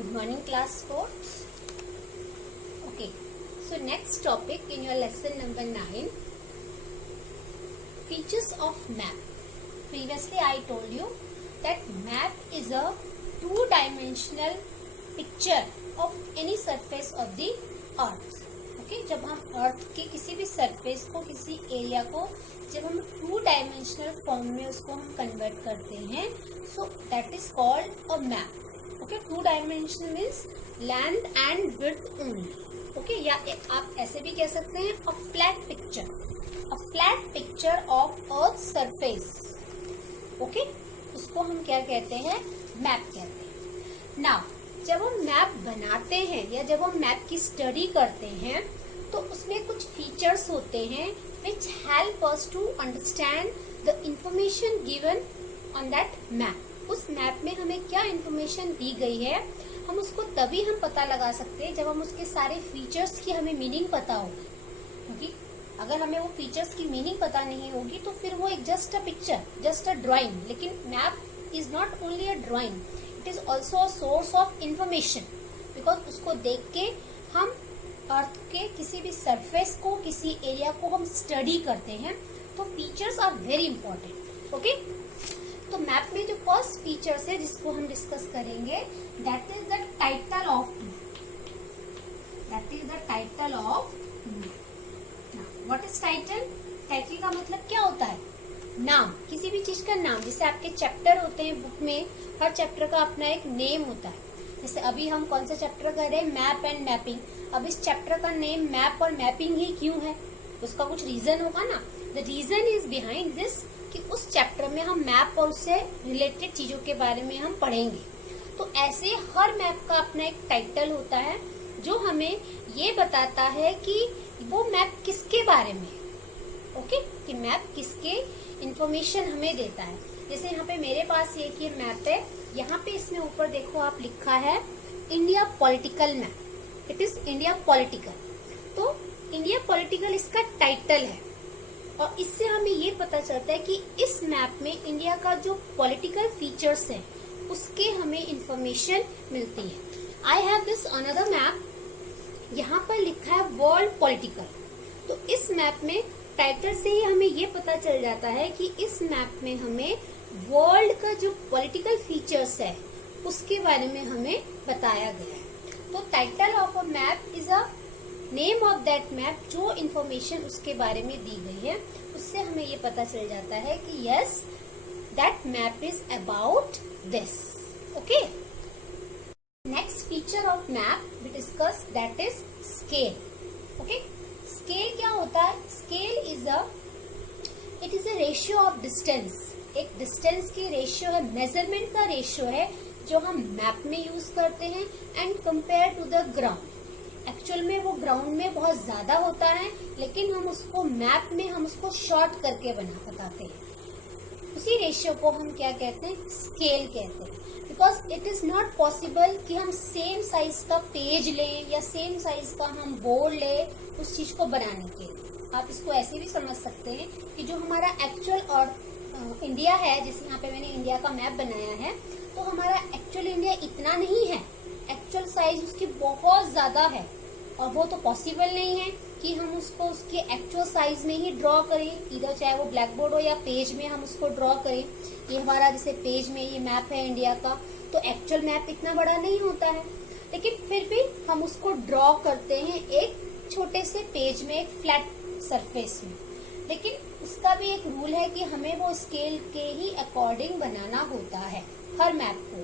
Good morning, class 4th. Okay, so next topic in your lesson number 9, features of map. Previously I told you that map is a two-dimensional picture of any surface of the earth. Okay, जब हम अर्थ के किसी भी surface को, किसी area को जब हम टू डायमेंशनल फॉर्म में उसको हम कन्वर्ट करते हैं, so that is called a map. Okay, two dimensional means length and width only. Okay, या आप ऐसे भी कह सकते हैं a flat picture of earth surface. Okay, उसको हम क्या कहते हैं? मैप कहते हैं. नाउ जब हम मैप बनाते हैं या जब हम मैप की स्टडी करते हैं तो उसमें कुछ फीचर्स होते हैं which help us to understand the information given on that map. उस मैप में हमें क्या इंफॉर्मेशन दी गई है, हम उसको तभी हम पता लगा सकते हैं जब हम उसके सारे फीचर्स की हमें मीनिंग पता होगी. क्योंकि अगर हमें वो फीचर्स की मीनिंग पता नहीं होगी तो फिर वो एक just a picture, just a drawing. लेकिन map is not only a drawing, it is also a source of information. Because उसको देख के हम अर्थ के किसी भी सरफेस को, किसी एरिया को हम स्टडी करते हैं. तो features are very important. Okay, तो मैप में जो फर्स्ट फीचर्स है जिसको हम डिस्कस करेंगे, that is the title of map. That is the title of map. What is title? Title का मतलब क्या होता है? नाम, किसी भी चीज का नाम. जैसे आपके चैप्टर होते हैं बुक में, हर चैप्टर का अपना एक नेम होता है. जैसे अभी हम कौन सा चैप्टर कर रहे हैं? Map and mapping. अब इस चैप्टर का नेम मैप और मैपिंग ही क्यों है? उसका कुछ रीजन होगा ना. The reason is behind this कि उस चैप्टर में हम मैप और उससे रिलेटेड चीजों के बारे में हम पढ़ेंगे. तो ऐसे हर मैप का अपना एक टाइटल होता है जो हमें ये बताता है कि वो मैप किसके बारे में. ओके, कि मैप किसके इंफॉर्मेशन हमें देता है. जैसे यहाँ पे मेरे पास ये मैप है. यहाँ पे इसमें ऊपर देखो आप लिखा है India political map. It is India political. तो इंडिया पॉलिटिकल इसका टाइटल है और इससे हमें ये पता चलता है कि इस मैप में इंडिया का जो पॉलिटिकल फीचर्स है उसके हमें इंफॉर्मेशन मिलती है. I have this another map. यहाँ पर लिखा है वर्ल्ड पॉलिटिकल. तो इस मैप में टाइटल से ही हमें ये पता चल जाता है कि इस मैप में हमें वर्ल्ड का जो पॉलिटिकल फीचर्स है उसके बारे में हमें बताया गया है. तो title of a map is a name of that map. जो इंफॉर्मेशन उसके बारे में दी गई है उससे हमें ये पता चल जाता है कि yes, that map is about this. Okay, next feature of map we discuss, that is scale. Okay, scale क्या होता है? Scale it is a ratio of distance. एक डिस्टेंस की रेशियो है, मेजरमेंट का रेशियो है जो हम मैप में यूज करते हैं and compare to the ground. Actual में वो ग्राउंड में बहुत ज्यादा होता है लेकिन हम उसको मैप में हम उसको शॉर्ट करके बताते हैं. उसी रेशियो को हम क्या कहते हैं? स्केल कहते हैं. Because it is not possible कि हम सेम साइज का पेज लें या सेम साइज का हम बोर्ड लें उस चीज को बनाने के लिए. आप इसको ऐसे भी समझ सकते हैं कि जो हमारा एक्चुअल और इंडिया है, जैसे यहाँ पे मैंने इंडिया का मैप बनाया है, तो हमारा एक्चुअल इंडिया इतना नहीं है. एक्चुअल साइज उसकी बहुत ज्यादा है और वो तो पॉसिबल नहीं है कि हम उसको उसके एक्चुअल साइज में ही ड्रॉ करें. इधर चाहे वो ब्लैक बोर्ड हो या पेज में हम उसको ड्रॉ करें. ये हमारा जैसे पेज में ये मैप है इंडिया का, तो एक्चुअल मैप इतना बड़ा नहीं होता है लेकिन फिर भी हम उसको ड्रॉ करते हैं एक छोटे से पेज में, एक फ्लैट सरफेस में. लेकिन उसका भी एक रूल है कि हमें वो स्केल के ही अकॉर्डिंग बनाना होता है हर मैप को.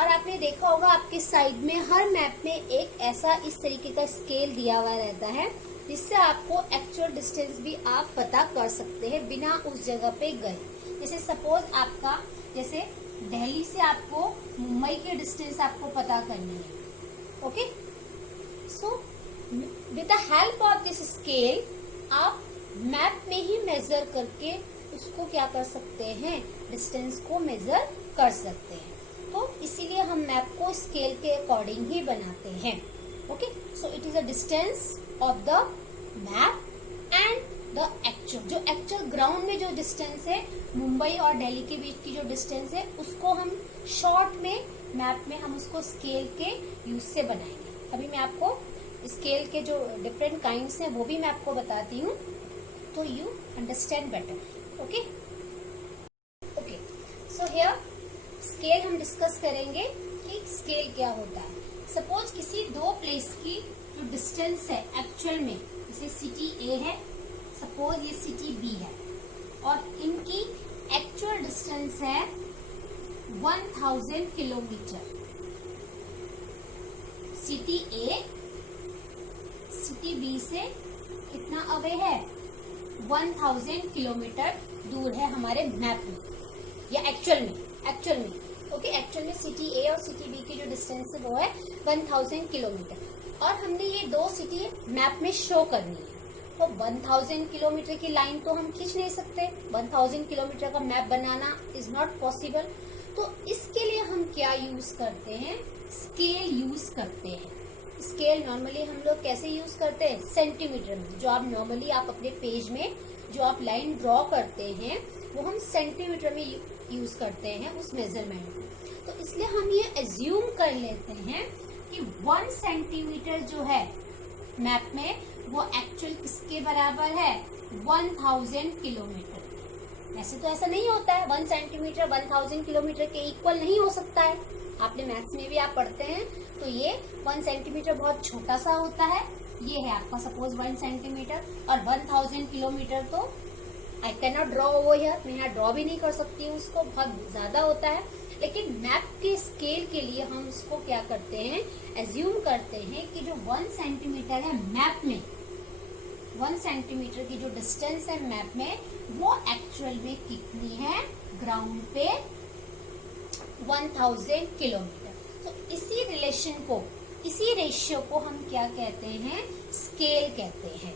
और आपने देखा होगा आपके साइड में हर मैप में एक ऐसा इस तरीके का स्केल दिया हुआ रहता है जिससे आपको एक्चुअल डिस्टेंस भी आप पता कर सकते हैं बिना उस जगह पे गए. जैसे सपोज आपका, जैसे दिल्ली से आपको मुंबई के डिस्टेंस आपको पता करनी है. Okay, so with the help of this scale आप मैप में ही मेजर करके उसको क्या कर सकते हैं? डिस्टेंस को मेजर कर सकते हैं. तो इसीलिए हम मैप को स्केल के अकॉर्डिंग ही बनाते हैं. Okay, so it is a distance of the map and the जो एक्चुअल ग्राउंड में जो डिस्टेंस है मुंबई और दिल्ली के बीच की जो डिस्टेंस है उसको हम शॉर्ट में मैप में हम उसको स्केल के यूज से बनाएंगे। अभी मैं आपको स्केल के जो डिफरेंट काइंड्स हैं वो भी मैं आपको बताती हूँ, तो you understand better. Okay okay, so here scale हम डिस्कस करेंगे कि स्केल क्या होता है। सपोज किसी दो प्लेस की जो डिस्टेंस है एक्चुअल में, जैसे सिटी ए है, सपोज ये सिटी बी है, और इनकी एक्चुअल डिस्टेंस है 1000 किलोमीटर। सिटी ए सिटी बी से कितना अवे है, 1000 किलोमीटर दूर है हमारे मैप में या एक्चुअल में। ओके, एक्चुअल में सिटी ए और सिटी बी की जो डिस्टेंस है वो है 1000 किलोमीटर, और हमने ये दो सिटी मैप में शो करनी है। तो 1000 किलोमीटर की लाइन तो हम खींच नहीं सकते, 1000 किलोमीटर का map banana is not possible. तो इसके लिए हम क्या यूज करते हैं, स्केल यूज करते हैं। स्केल नॉर्मली हम लोग कैसे यूज करते हैं, सेंटीमीटर में। जो आप नॉर्मली आप अपने पेज में जो आप लाइन ड्रॉ करते हैं वो हम सेंटीमीटर में यूज करते हैं उस मेजरमेंट में। तो इसलिए हम ये एज्यूम कर लेते हैं कि 1 सेंटीमीटर जो है मैप में वो एक्चुअल किसके बराबर है, 1000 किलोमीटर। वैसे तो ऐसा नहीं होता है, 1 सेंटीमीटर 1000 किलोमीटर के इक्वल नहीं हो सकता है। आपने मैथ्स में भी आप पढ़ते हैं, तो ये 1 सेंटीमीटर बहुत छोटा सा होता है। ये है आपका सपोज 1 सेंटीमीटर, और 1000 किलोमीटर तो I can not draw over here, मैं यहाँ ड्रॉ भी नहीं कर सकती हूँ, उसको बहुत ज्यादा होता है। लेकिन मैप के स्केल के लिए हम उसको क्या करते हैं, एज्यूम करते हैं कि जो 1 सेंटीमीटर है मैप में, 1 सेंटीमीटर की जो डिस्टेंस है मैप में, वो एक्चुअल में कितनी है ग्राउंड पे, 1000 किलोमीटर। तो इसी रिलेशन को, इसी रेशियो को हम क्या कहते हैं, स्केल कहते हैं।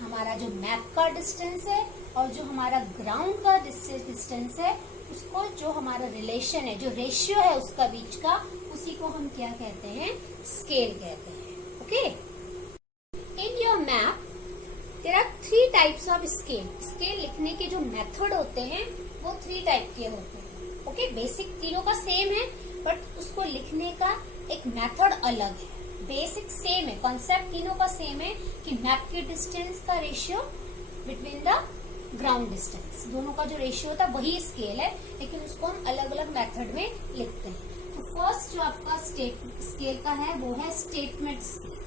हमारा जो मैप का डिस्टेंस है और जो हमारा ग्राउंड का डिस्टेंस है, उसको जो हमारा रिलेशन है, जो रेशियो है उसका बीच का, उसी को हम क्या कहते हैं, स्केल कहते हैं। Okay, in your map there are 3 types of scale. Scale लिखने के जो मेथड होते हैं वो 3 टाइप के होते हैं। ओके, बेसिक तीनों का सेम है, बट उसको लिखने का एक मेथड अलग है। बेसिक सेम है, कॉन्सेप्ट तीनों का सेम है कि मैप की डिस्टेंस का ratio between the ground distance, दोनों का जो रेशियो होता है वही स्केल है, लेकिन उसको हम अलग अलग मेथड में लिखते हैं। तो फर्स्ट जो आपका स्केल का है वो है statement scale.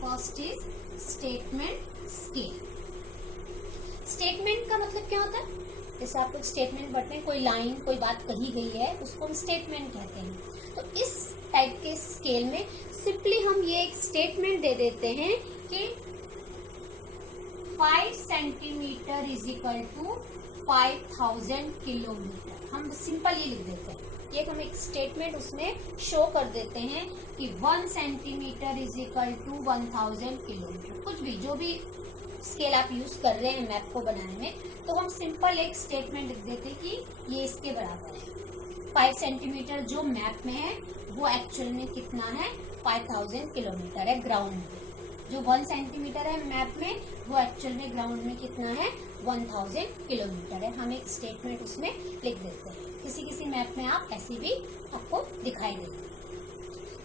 First is statement scale. Statement का मतलब क्या होता है, जैसे आप लोग स्टेटमेंट पढ़ते हैं, कोई लाइन कोई बात कही गई है उसको हम स्टेटमेंट कहते हैं। तो इस टाइप के स्केल में सिंपली हम ये एक स्टेटमेंट दे देते हैं कि 5 centimetre is equal to 5000 kilometre. हम सिंपल ये लिख देते हैं, ये हम एक स्टेटमेंट उसमें शो कर देते हैं कि 1 centimetre is equal to 1000 kilometre. कुछ भी जो भी स्केल आप यूज कर रहे हैं मैप को बनाने में, तो हम सिंपल एक स्टेटमेंट लिख देते हैं कि ये इसके बराबर है। 5 सेंटीमीटर जो मैप में है वो एक्चुअल में कितना है, 5000 किलोमीटर है ग्राउंड में। जो 1 सेंटीमीटर है मैप में वो एक्चुअल में ग्राउंड में कितना है, 1000 किलोमीटर है। हम एक स्टेटमेंट उसमें लिख देते हैं। किसी किसी मैप में आप ऐसे भी आपको दिखाई देगा।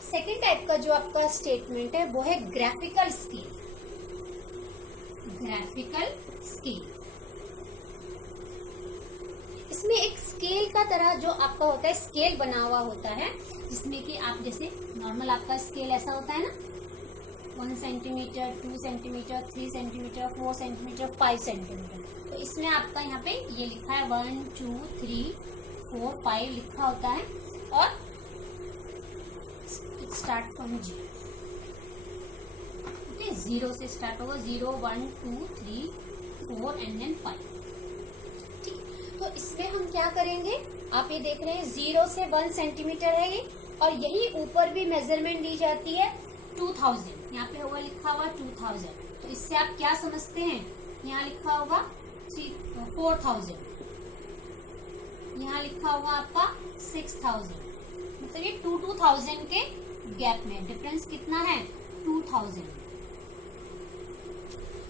सेकेंड टाइप का जो आपका स्टेटमेंट है वो है ग्राफिकल स्केल। ग्राफिकल स्केल, इसमें एक स्केल का तरह जो आपका होता है, स्केल बना हुआ होता है, जिसमें कि आप जैसे नॉर्मल आपका स्केल ऐसा होता है ना, 1 centimetre, 2 centimetre, 3 centimetre, 4 centimetre, 5 centimetre. तो इसमें आपका यहाँ पे ये लिखा है 1 2 3 4 5 लिखा होता है, और स्टार्ट फ्रॉम 0। ओके, 0 से स्टार्ट होगा, 0 1 2 3 4 एंड देन 5। ठीक, तो इसमें हम क्या करेंगे, आप ये देख रहे हैं 0 से 1 सेंटीमीटर है ये, और यही ऊपर भी मेजरमेंट दी जाती है 2000। यहाँ पे होगा लिखा हुआ 2000। तो इससे आप क्या समझते हैं, यहाँ लिखा होगा 4000, यहाँ लिखा होगा आपका 6000, मतलब ये 2000 के गैप में डिफरेंस कितना है, 2000।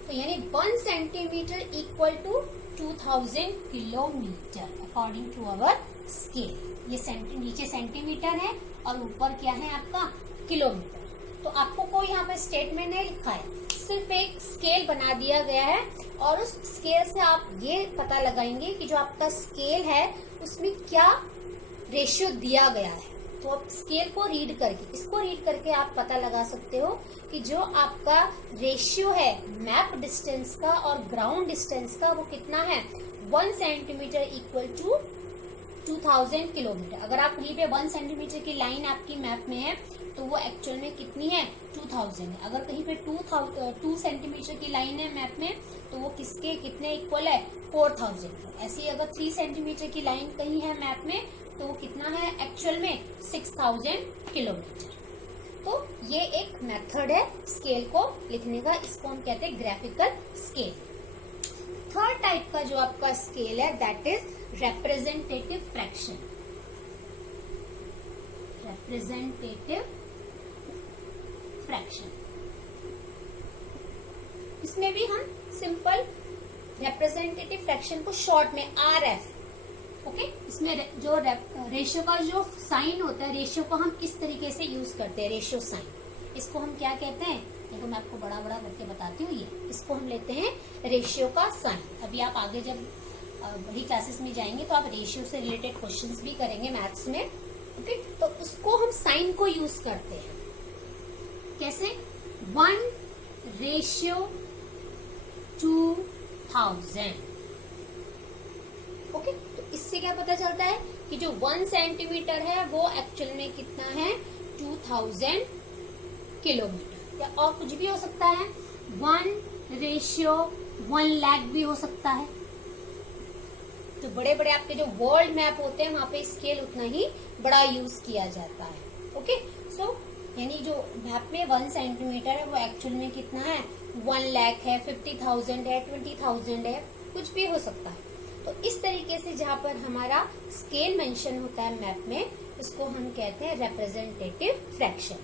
तो यानी 1 centimetre equal to 2000 kilometre according to our scale. ये नीचे सेंटीमीटर है और ऊपर क्या है आपका किलोमीटर। तो आपको कोई यहाँ पे स्टेटमेंट नहीं लिखा है, सिर्फ एक स्केल बना दिया गया है और उस स्केल से आप ये पता लगाएंगे कि जो आपका स्केल है उसमें क्या रेशियो दिया गया है। तो आप स्केल को रीड करके, इसको रीड करके आप पता लगा सकते हो कि जो आपका रेशियो है मैप डिस्टेंस का और ग्राउंड डिस्टेंस का वो कितना है। 1 सेंटीमीटर इक्वल टू 2000 किलोमीटर। अगर आप कहीं पे 1 सेंटीमीटर की लाइन आपकी मैप में है तो वो एक्चुअल में कितनी है 2000 है। अगर कहीं पे 2 सेंटीमीटर की लाइन है मैप में तो वो किसके कितने इक्वल है 4000। ऐसे ही अगर 3 सेंटीमीटर की लाइन कहीं है मैप में तो वो कितना है एक्चुअल में 6000 किलोमीटर। तो ये एक मेथड है स्केल को लिखने का, इसको हम कहते हैं ग्राफिकल स्केल। थर्ड टाइप का जो आपका स्केल है that is representative fraction. Representative fraction, इसमें भी हम सिंपल रिप्रेजेंटेटिव फ्रैक्शन को शॉर्ट में RF, ओके, इसमें जो रेशियो का जो साइन होता है, रेशियो को हम इस तरीके से यूज करते हैं, रेशियो साइन। इसको हम क्या कहते हैं, देखो मैं आपको बड़ा बड़ा करके बताती हूँ। ये इसको हम लेते हैं रेशियो का साइन। अभी आप आगे जब बड़ी क्लासेस में जाएंगे तो आप रेशियो से रिलेटेड क्वेश्चंस भी करेंगे मैथ्स में, ओके। तो उसको हम साइन को यूज करते हैं कैसे, 1:2000, ओके। तो इससे क्या पता चलता है कि जो 1 सेंटीमीटर है वो एक्चुअल में कितना है 2000 किलोमीटर, या और कुछ भी हो सकता है। 1:1 लाख भी हो सकता है। तो बड़े बड़े आपके जो वर्ल्ड मैप होते हैं वहां पे स्केल उतना ही बड़ा यूज किया जाता है, ओके। सो यानी जो मैप में 1 सेंटीमीटर है वो एक्चुअल में कितना है 1 लाख है, 50,000 है, 20,000 है, कुछ भी हो सकता है। तो इस तरीके से जहां पर हमारा स्केल मेंशन होता है मैप में, इसको हम कहते हैं रिप्रेजेंटेटिव फ्रैक्शन।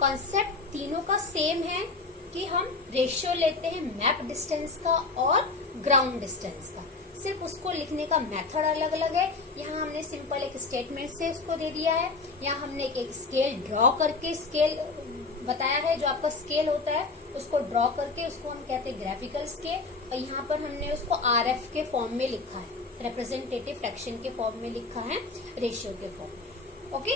कॉन्सेप्ट तीनों का सेम है कि हम रेशियो लेते हैं मैप डिस्टेंस का और ग्राउंड डिस्टेंस का, सिर्फ उसको लिखने का मेथड अलग अलग है। यहाँ हमने सिंपल एक स्टेटमेंट से उसको दे दिया है, यहाँ हमने एक स्केल ड्रॉ करके स्केल बताया है। जो आपका स्केल होता है उसको ड्रॉ करके उसको हम कहते हैं ग्राफिकल स्केल, और यहाँ पर हमने उसको RF के फॉर्म में लिखा है, रिप्रेजेंटेटिव फ्रैक्शन के फॉर्म में लिखा है, रेशियो के फॉर्म में, ओके।